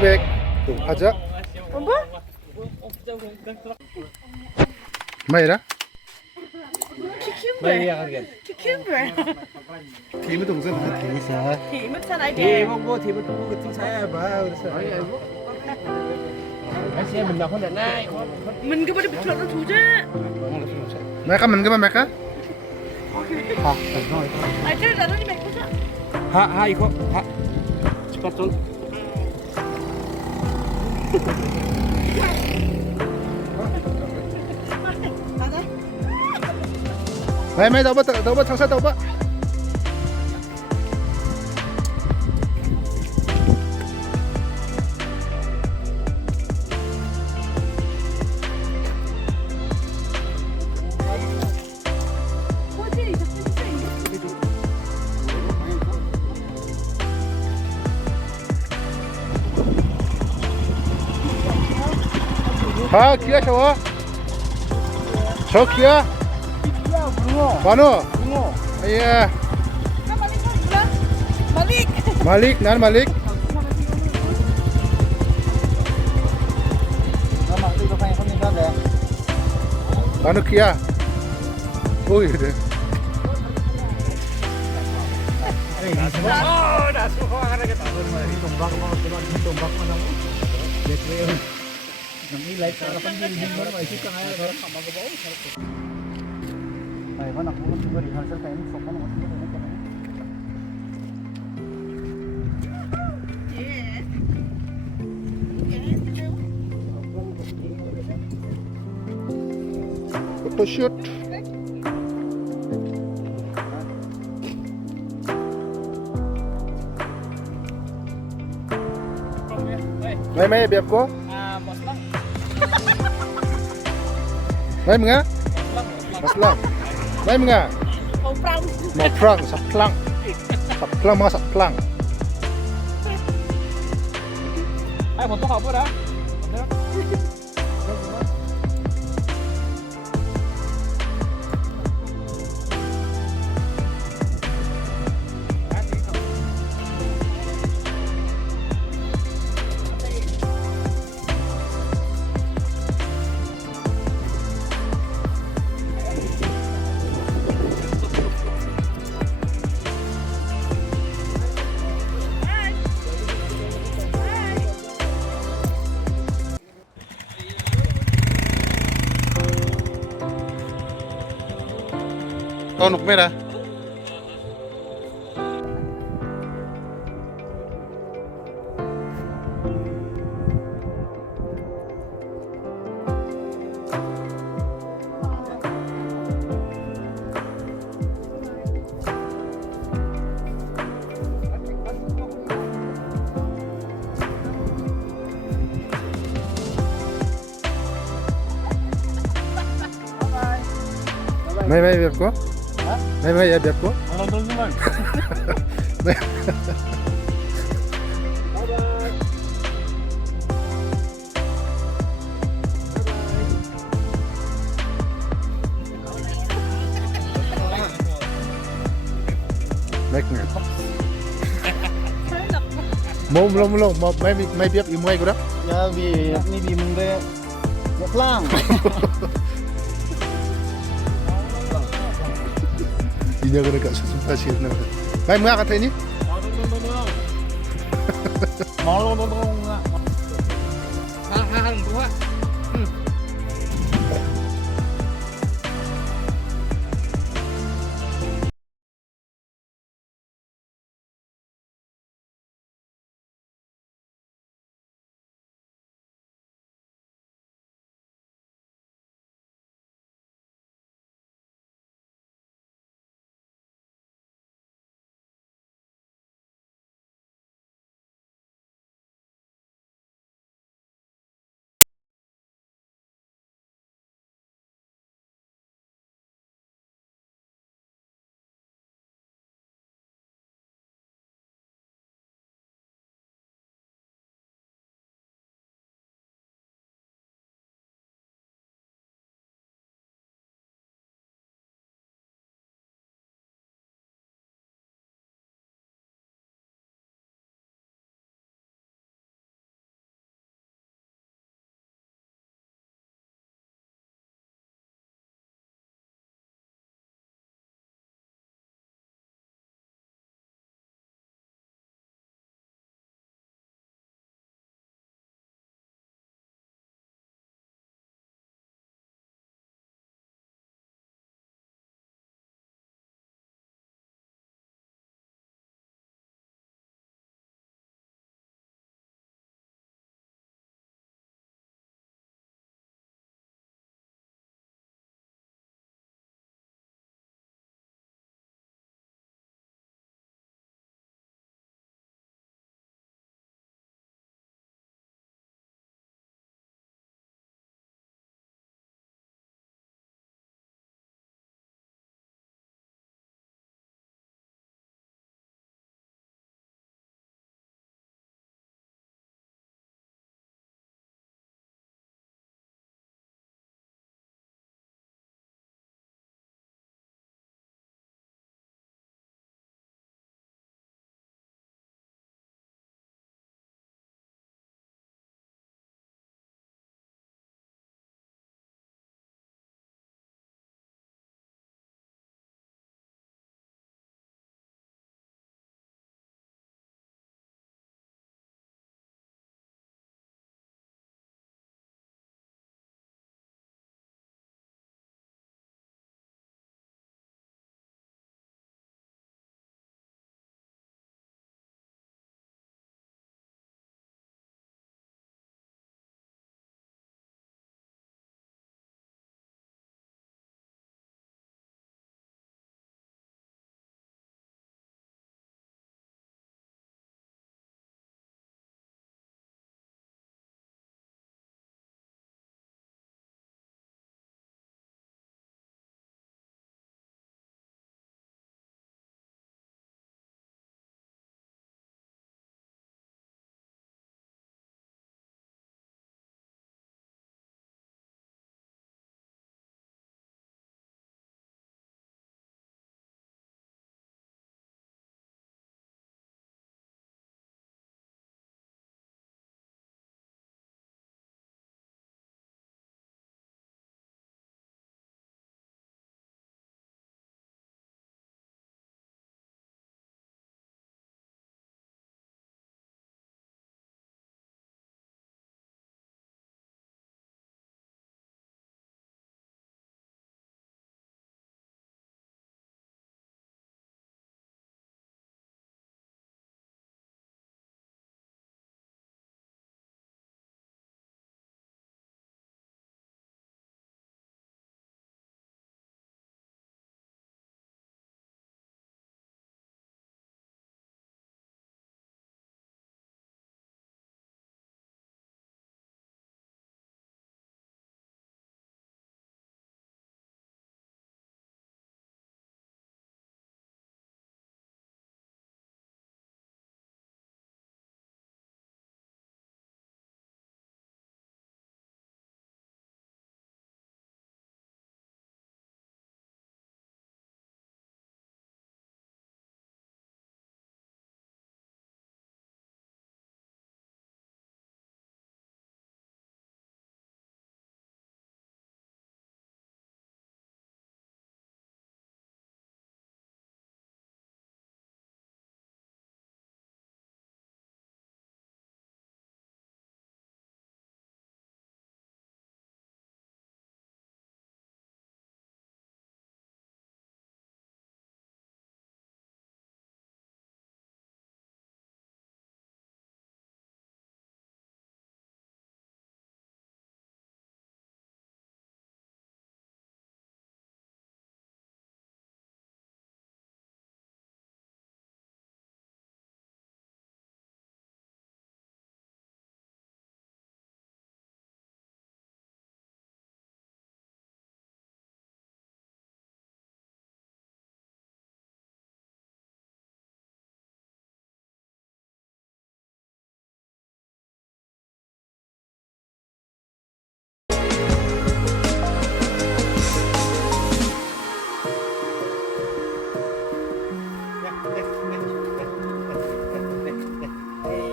cucumber tuh aja Apa? Mayra Cucumber. Cucumber. 팀이 동생 팀이 사 Thì mất sao lại kìa. thì mất cũng không sai bà anh xem mình đọc hơn này Mình cứ bắt đầu trộn nó thú chứ. mereka men mereka ha rồi Ai chơi là nó như mày có sao? ha 이거 ha cepat 좀 mày đâu bắt thằng sao đâu bắt 아, 기아 샤워. 저 기아. Mano? Iya. Malik. Malik, nan Malik. Mano Kia. Oh iya. 나 수고하게 다 동박 동박 Nami like kalau kan di luar masih kan ada orang sama ke bawah. Baik, mana aku juga di hasil kayak ini sopan masih ada kan. Photo shoot. Mày đẹp quá. Mày mga? Maslang. Mày mga? Mawphanlur, saplang. Saplang mga saplang. Ay, foto ka po dah. Tonok merah. Mày đẹp quá. Mày đẹp quá. Mày nè. Belum. Mày biết im mày đó. Ya bi ni bi mende. Lang. Inya kena kat susah sih nak. Mày mga kata ini? Mau dong. Ha ha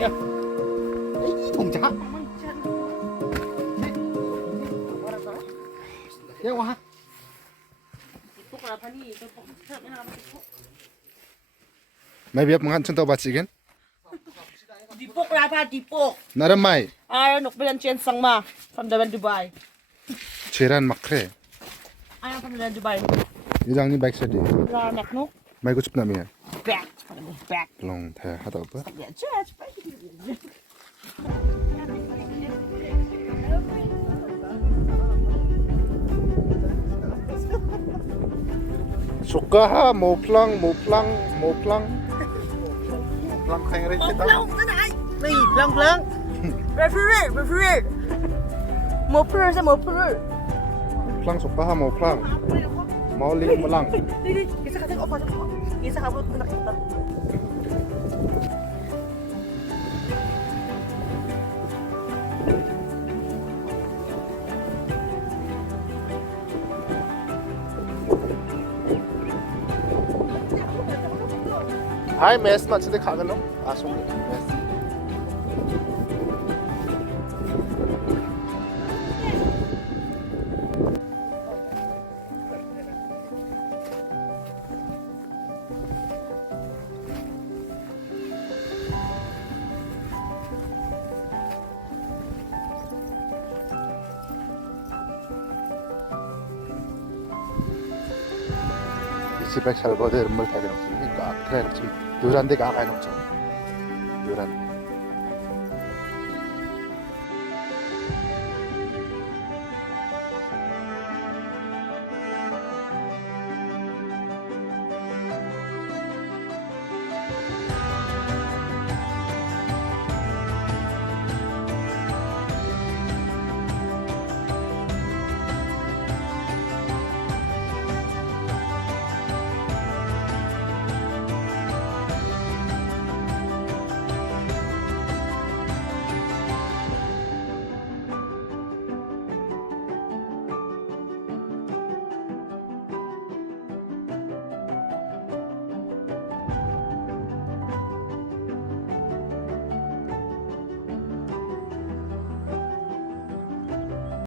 이 동작. 야 와. Bốc là Fanny, tôi bốc chậm như nào mà bốc. Mày biết mong ăn chân tao bát chicken? Đi bốc là Fanny, đi bốc. 나름 마이. Ai nó bên trên sang mà, from the Dubai. 제란 막 그래. Ai from the Dubai. 이장님 백세디. Là nạc nốt. 마이 고집 남이야. Back, back. 롱 대 하다 봐. Dạ chứ, 조카하 모플랑 모플랑 모플랑. 모플랑 팽이를 một 했다. lông thế này. Đi, lông lông. Referee. Một pro sẽ một pro. 모플랑 조카하 모플랑. 마올링 몰랑. Đi, cái sao không phải cái sao không phải Hai mes macam tu kagan lo. Asung mes. 집에 잘 버들 물 타게 없으니까 그래 좀 요란데 가가 없죠. 요란.